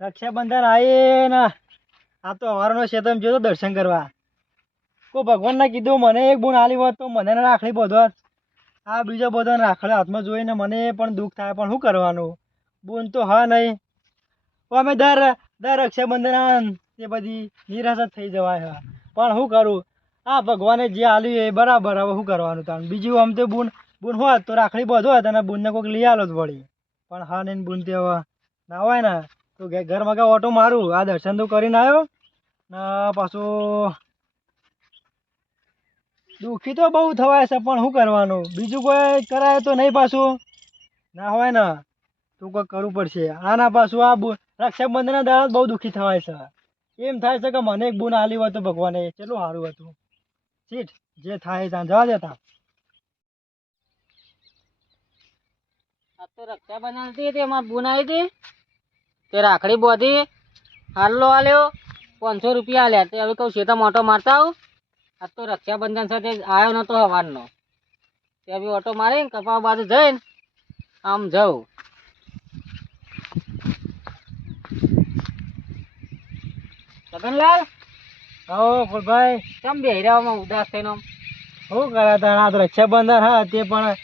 રક્ષાબંધન આયે ના. આ તો અવારનો શેતમ જોયો દર્શન કરવા. કોઈ ભગવાનને કીધું, મને એક બુણ આલી હોત તો મને રાખડી બધો આ બીજો બધો રાખડે હાથમાં જોઈને મને પણ દુઃખ થાય, પણ શું કરવાનું? બુન તો હા નહીં. અમે દર દર રક્ષાબંધન તે બધી નિરાશા થઈ જવાય પણ શું કરું? આ ભગવાને જે આલ્યું એ બરાબર, હવે શું કરવાનું તાણ? બીજું આમ તો બૂન બૂન હોત તો રાખડી બધો હોત અને બૂનને કોઈક લઈ આલો જ વળી. પણ હા નહીં બૂન તે હવે ના હોય ને, તો ઘરમાં કે ઓટો મારું. આ દર્શન તો કરીને આવ્યો. ને, પાછું દુઃખી તો બહુ થવાય છે, પણ શું કરવાનું? બીજું કોઈ કરાય તો નહીં પાછું? ના હોય ને. તું કોઈ કરવું પડશે. આના પાછું આ રક્ષાબંધનના દાડા બહુ દુઃખી થવાય છે. એમ થાય છે કે મને એક બુન આલી હોય તો ભગવાને કેટલું સારું હતું. સીટ જે થાય ત્યાં જવા દેતા. તો રક્ષાબંધન હતી તેમાં બુન આવી હતી. તે રાખડી બોધી હાલો આલ્યો, પાંચસો રૂપિયા આલ્યા. તે હવે કહું શેતા મોટો મારતા આવું. આ તો રક્ષાબંધન સાથે આવ્યો નતો હવારનો. તે હવે ઓટો મારીને કપા બાજુ જઈને આમ જવું. લગનલાલ હો ફૂલભાઈ. કેમ બે હીરામાં ઉદાસ થઈને શું કરે તારા તો રક્ષાબંધન હા તે પણ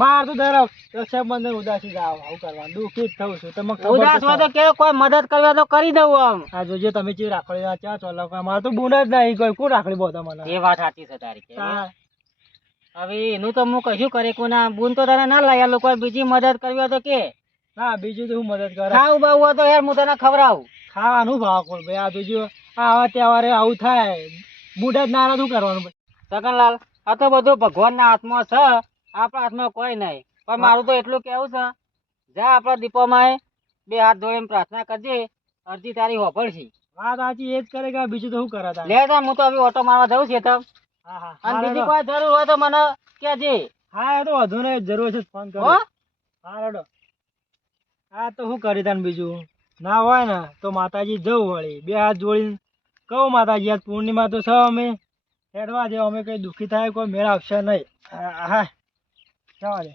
માર તો દર રક્ષાબંધન ઉદાસી જાવ આવું કરવાનું. દુઃખી જ થઉં છું. તમે ઉદાસ હોય તો કે કોઈ મદદ કરવા તો કરી દઉં આમ. આ જોજો તમે ચી રાખડી આ ચા ચોલો મારે તો બુન જ નહીં કોઈ કોણ રાખડી બોતા મને? એ વાત સાચી છે તારી હવે એનું તો હું કશું કરે કોના બુન તો તને ના લાયા. લોકો બીજી મદદ કરવી હોય તો કે? હા બીજું તો હું મદદ કરું? ખાવું બાવું હોય તો યાર હું તને ખવડાવું. ખાવાનું ભાવ કોણ ભાઈ. આ બીજું આવા તહેવારે આવું થાય. બુઢા જ નારા શું કરવાનું ભાઈ. સગનલાલ આ તો બધું ભગવાનના હાથમાં છે. આપણા હાથમાં કોઈ નહીં. પણ મારું તો એટલું કેવું છે જા આપણા દીપોમાં બે હાથ જોડીને પ્રાર્થના કરજે. અરજી તારી હોભળશી વાત સાચી એ જ કરે કે બીજું તો શું કરે લે તા હું તો હવે ઓટો મારવા જઉં છે તમ હા હા. અને બીજી કોઈ જરૂર હોય તો મને કહેજે. હા એ તો વધુ ને જરૂર છે ફોન કરો. હા રેડો હા તો શું કરી તાન બીજું? ના હોય ને તો માતાજી જવું વળી. બે હાથ જોડીને કહું માતાજી આજ પૂર્ણિમા તો છે અમે હેડવા દે અમે કઈ દુઃખી થાય કોઈ મેળ આવશે નહીં. હા, જવા દે.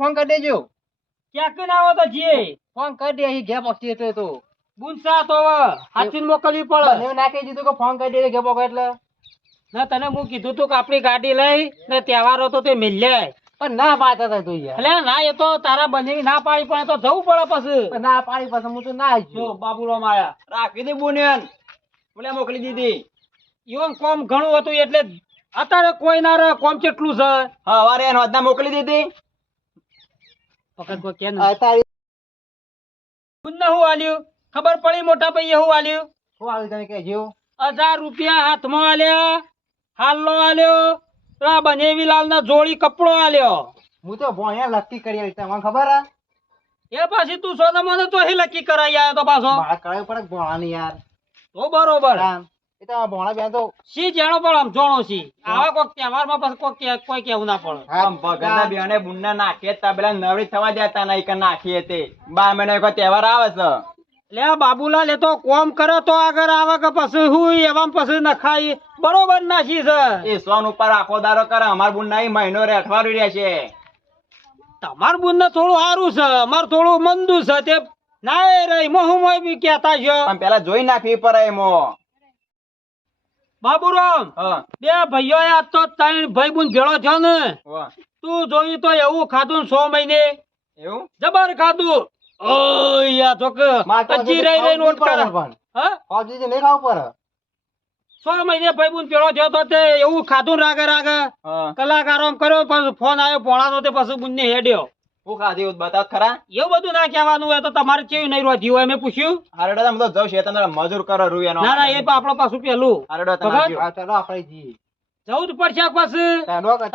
ફોન કરી દેજો. ક્યાંક ના આવો તો જીએ? ફોન કરી દે ઘેર પહોંચી તો બુનસા તો. હાથ મોકલવી પડે. નાખી દીધું કે ફોન કરી દે ઘેપો એટલે. ના તને હું કીધું તું કે આપણી ગાડી લઈ ને તહેવારો તો તે મિલ્યા પણ ના પાડતા હતા તું એટલે ના એ તો તારા બંને ના પાડી પણ તો જવું પડે પછી. ના પાડી પછી હું તો ના જો આવ્યો માયા રાખી દે બુનિયન બોલે મોકલી દીધી. ઈવન કોમ ઘણું હતું એટલે અત્યારે કોઈ ના રહે કોમ કેટલું છે? હા વારે એનો અદના મોકલી દીધી. કે હું આલ્યું? ખબર પડી મોટા ભાઈ હું આલ્યું? શું આવ્યું તમે કહેજો હજાર રૂપિયા હાથમાં આલ્યા. હાલ્લો આલ્યો. પેલા બનેવીલાલ ના જોડી કપડો આલ્યો. હું તો ભણ્યા લકી કરી આવી તમને ખબર આ એ પાછી તું સોના મને તો હી લકી કરાઈ આવ્યો તો પાછો. મારા કળાઈ પડે ભણવાની યાર. તો બરોબર. એ તો ભોણા બેન તો સી જાણો પણ આમ જોણો સી આવા કોઈક તહેવારમાં પછી કોક કે- કોઈ કેવું ના પડે. આમ ભગતના બેને બુન્ના નાખીએ તા પેલા નવરી થવા દેતા નહીં કે નાખીએ તે. બા મહિને કોઈ તહેવાર આવે છે? લે આ બાબુલાલ એ તો કોમ કરે તો આગળ આવે કે પછી હું એવા પછી નખાય. બરોબર નાખી છે. એ સોન ઉપર આખો દારો કરે અમાર બુન ના મહિનો રે અઠવાડિયું રહ્યા છે તમાર બુન ને થોડું સારું છે અમાર થોડું મંદુ છે તે ના એ રહી મોહું મોય બી કેતા છો. પણ પેલા જોઈ નાખી પર એમો. બાબુરામ બે ભાઈઓ આજ તો ત્રણ ભાઈ બુન ભેળો થયો ને. તું જોયું તો એવું ખાધું સો મહિને? એવું? જબર ખાધું. ઓય આ તો કે મારે તો હજી હજી રહી રહી નોટ કરે હા? હજી નહીં ખાવું પડે? સો મહિને ભાઈબુન પેલો થયો તો તે એવું ખાધું રાગે રાગે. હા. કલાકારો કર્યો પછી ફોન આવ્યો પોણા તો તે પછી બુનને હેડ્યો. હું ખાધી બતાવ ખરા? એવું બધું ના કહેવાનું હોય તો તમારે કેવું નહીં રોજી હોય મેં પૂછ્યું. હારડા તમે તો જવ શેતન મજૂર કરો રૂ એનો ના ના એ આપણો પાછું પેલું. હારડા તમે? ચાલો આપણે જી જવું જ પડશે પછી.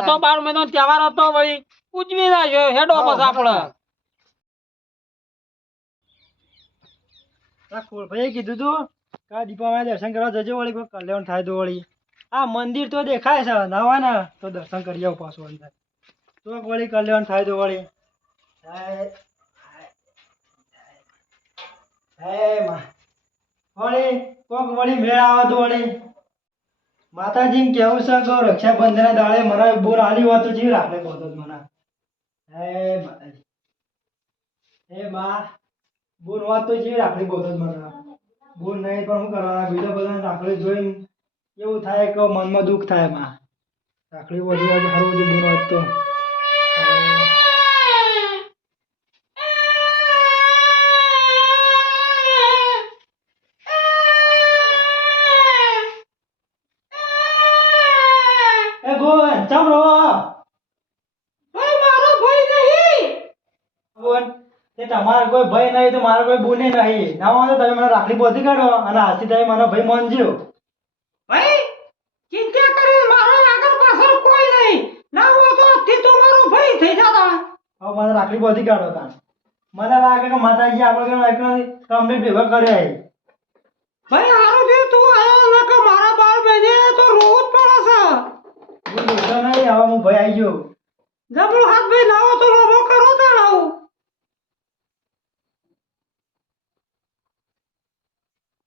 તો બાર મહિનો તહેવાર હતો વળી ઉજવી ના છે હેડો પછી આપણે. ભાઈ કીધું તું? કે દીપામાં દર્શન કરવા જજો વળી કોઈ કલ્યાણ થાય તો વળી. આ મંદિર તો દેખાય છે નવા ને તો દર્શન કરી આવું પાછું અંદર. તો વળી કલ્યાણ થાય તો વળી. વળી કોક વળી મેળ આવે તો વળી. માતાજી કેવું છે તો રક્ષાબંધન દાડે મને બોર આલી હોત તો જીવ રાખે કહો મને. હે માતાજી. હે માં. બોર હોત તો જીવ રાખે બોતો જ મને. બોર નહીં પણ શું કરવાના? બીજા બધા રાખડી જોઈને એવું થાય કે મનમાં દુઃખ થાયમાં રાખડી વધુ આજે સારું જે બોલો હોત તો. એ બોન ચમ બોન તે તમારો કોઈ ભય નહીં તો મારો કોઈ બુને નહીં. ના હોય તમે મને રાખડી બોધી કાઢો અને આજથી તમે મને ભાઈ માનજો. ભાઈ ચિંતા કરી મારો આગળ પાછળ કોઈ નહીં. ના હોય તો તે તો મારો ભાઈ થઈ જાતા. હવે મને રાખડી બોધી કાઢો તા મને લાગે કે માતાજી આપણે એક કમ્પ્લીટ ભેગા કરે ભાઈ હારું ભી તું આયો ને કે મારા બાર બેજે તો રોજ પડે છે. હું નહીં હવે હું ભાઈ આવી ગયો. જબરો હાથ ભાઈ લાવો તો લોબો કરો તા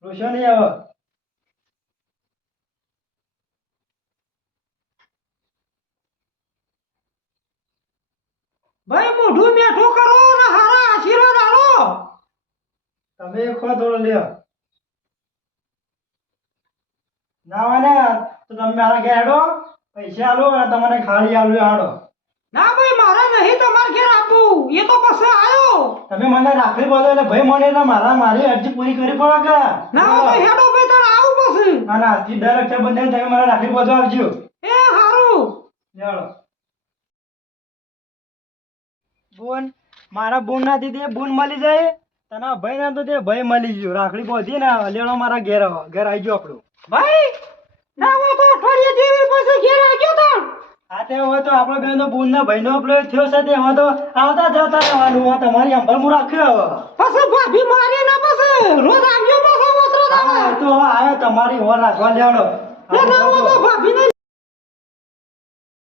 રોશો નહીં આવે? ભાઈ મોઢું મેઠું કરો ને હારા આશીર્વાદ આલો. તમે ખો થોડો લ્યો. ના હોય ને તો તમે મારા ઘેર હેડો પૈસા આલો અને તમને ખાલી આલો હાડો. ના ભાઈ મારે નહીં તમારે ઘેર આપવું એ તો પછી આયો તમે મને રાખડી બોલો એટલે ભાઈ મને મારા મારી અરજી પૂરી કરી પડે કે ના ભાઈ હેડો ભાઈ તારે આવું પછી. અને આજથી દર રક્ષાબંધન તમે મને રાખડી બોલો આવજો એ હારું. ચાલો બોન મારા બોન ના દીધી બોન મળી જાય. તને ભાઈ ના તો તે ભાઈ મળી ગયો. રાખડી બોધી ને લેણો મારા ઘેર ઘેર આવી ગયો આપણું. ભાઈ? ના હું તો અઠવાડિયે જેવી પછી ઘેર આવજો તો. આ હોય તો આપણો બેન તો બોન ના ભાઈ નો પ્લે થયો છે તે તો આવતા જતા રહેવાનું આ તમારી અંબર હું રાખ્યો પછી ભાભી મારી ના પછી? રોજ આવ્યો પછી ઓતરો દાવા તો આવે તમારી ઓર રાખવા લેવડો. એ ના હોય તો ભાભી ને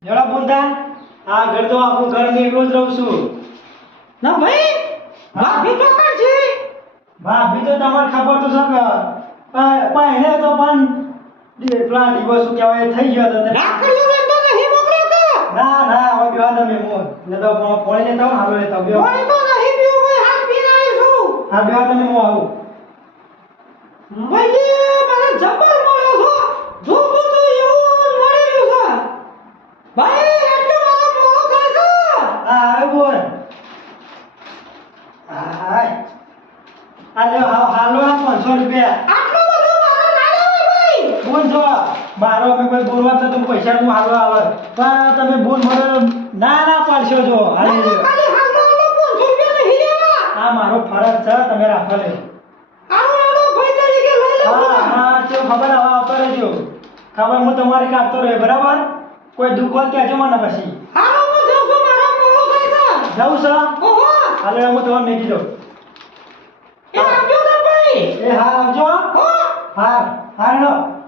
લેવડો બોનતા. આ ઘર તો આપણું ઘરની એકલો જ રહું છું. ના ભાઈ ભાભી તો કાજી ભાભી તો તમારે ખબર તો છે કે પણ એને તો પણ પેલા દિવસ કહેવાય થઈ ગયો તો તે- રાખડીઓ લઈને તો નહીં મોકલાતા ના ના હવે બેવા તમે મોન ને તો પણ લેતા ને હાલો લેતા. બેહો. પાણી તો નહીં પીવું ભાઈ હાથ પીને આવીશું હા બેવા તમે મો આવું. ભાઈ મને જબર મળ્યો છો. જોતું તો એવું મળી રહ્યું છે. ભાઈ એટલે મારો મોળો થાય છે. હા આવે બોલ. હા હાય આ હા હાલો આ પાંચસો રૂપિયા. આટલો બધો મારો હોય ભાઈ. બોલ જો મારો અમે કોઈ બોલવા પૈસા નું હાલો આવે. પણ તમે બોલ મને ના ના પાડશો જો. હાલી ના, લ્યો. ખાલી હાલનો હાલનો 500 રૂપિયા નહીં લેવા આ મારો ફરજ છે તમે રાખો લે હા હા તો ખબર હવે આવતો રહેજો. ખબર હું તમારી કાપતો રહે બરાબર? કોઈ દુઃખ હોય કહેજો મને પછી. છું છે. સર હાલે હું તમને મેકી દઉં. એ હા આવજો હો? હા. હા